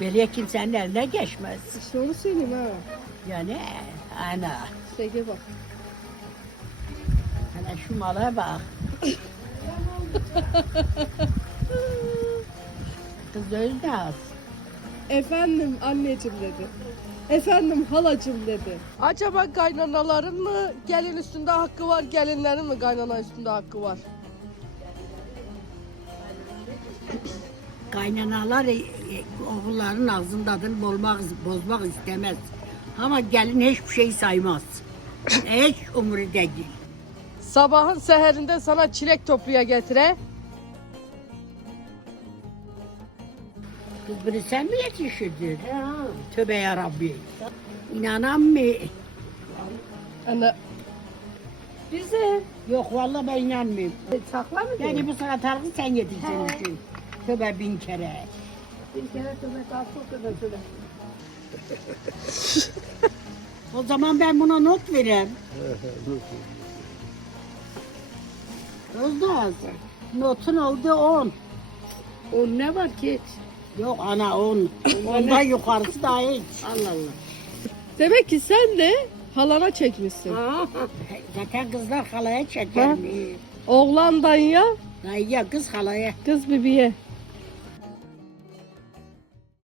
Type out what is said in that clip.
Böyle kimsenin eline geçmez. İşte onu söyleyeyim ha. Yani ana. Şege bak. Hele şu mala bak. Kız öyle az. Efendim anneciğim dedi. Efendim halacığım dedi. Acaba kaynanaların mı gelin üstünde hakkı var, gelinlerin mi kaynana üstünde hakkı var? Kaynanalar e, e, oğulların ağzının tadını bozmak, bozmak istemez. Ama gelin hiçbir şey saymaz. Hiç umuru değil. Sabahın seherinde sana çilek topluya getire. Kız bunu sen mi yetiştirdin? Tövbe yarabbi. İnanan mı? Anne. Bize. Yok vallahi ben inanmıyorum. Sakla mı Yani bu salatalığı sen yetiştirmişsin. Tövbe bin kere. Bir kere tövbe kalk tövbe tövbe. O zaman ben buna not vereyim. Kızlar, notun oldu 10. O ne var ki? Yok ana 10. Ondan yukarısı da hiç. Allah Allah. Demek ki sen de halana çekmişsin. Zaten kızlar halaya çeker? Oğlandan ya, Dayıya kız halaya. kız bibiye.